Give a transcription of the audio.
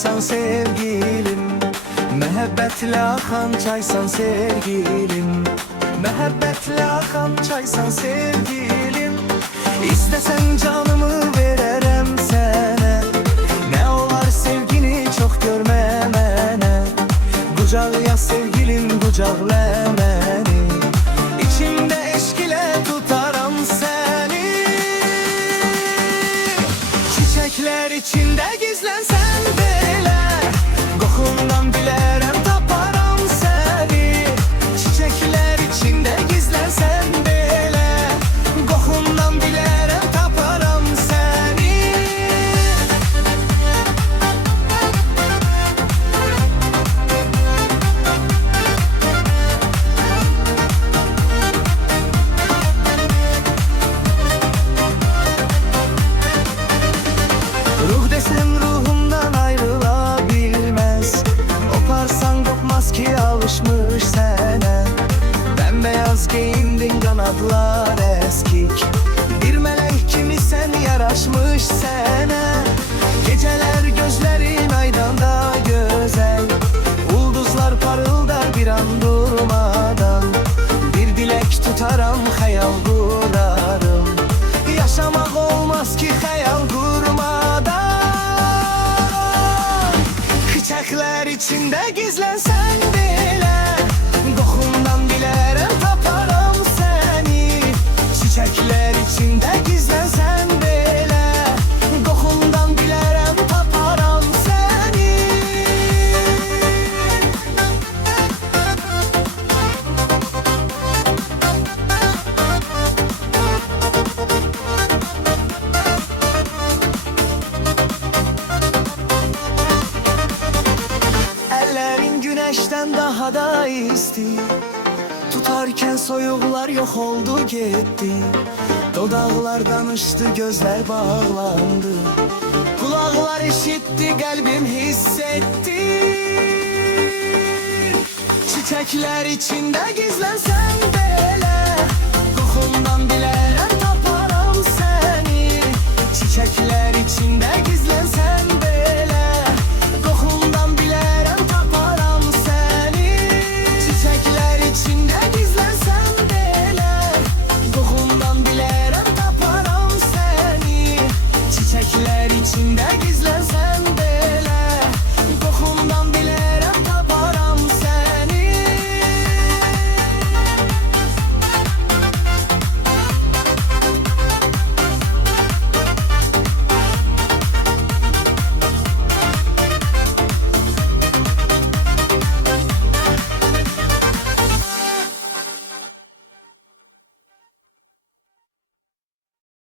çaysan sevgilim, məhəbbətlə axan çaysan sevgilim, məhəbbətlə axan çaysan sevgilim. İstəsən canımı verərəm sənə, nə olar sevgini çox görmə mənə. Qucaq yaz sevgilim, qucaqla məni, İçimdə eşq ilə tutaram səni. Çiçəklər içində gizlənsən belə, qoxundan bilərəm taparam səni. Çiçəklər içində gizlənsən belə, qoxundan bilərəm taparam səni. Ruh desem ruhumdan ayrıla bilmez, oparsan kopmaz ki alışmış sənə. Bembeyaz giyindin, kanatlar eskik, bir melek kimi sen yaraşmış sənə. Geceler gözlerin aydan da güzel, ulduzlar parıldar bir an durmadan. Bir dilek tutaram, hayal kurarım, yaşamak olmaz ki hayal kurmadan. Çiçekler içinde gizlensen bile, qoxundan bilərəm taparam səni. Çiçekler içinde gizlensen bile, qoxundan bilərəm taparam səni. Ellerin güneşten daha da isti, tutarken soyuqlar yok oldu gitti. Dodaqlar danıştı, gözler bağlandı, kulaklar işitti, kalbim hissetti. Çiçekler içinde gizlensen belə,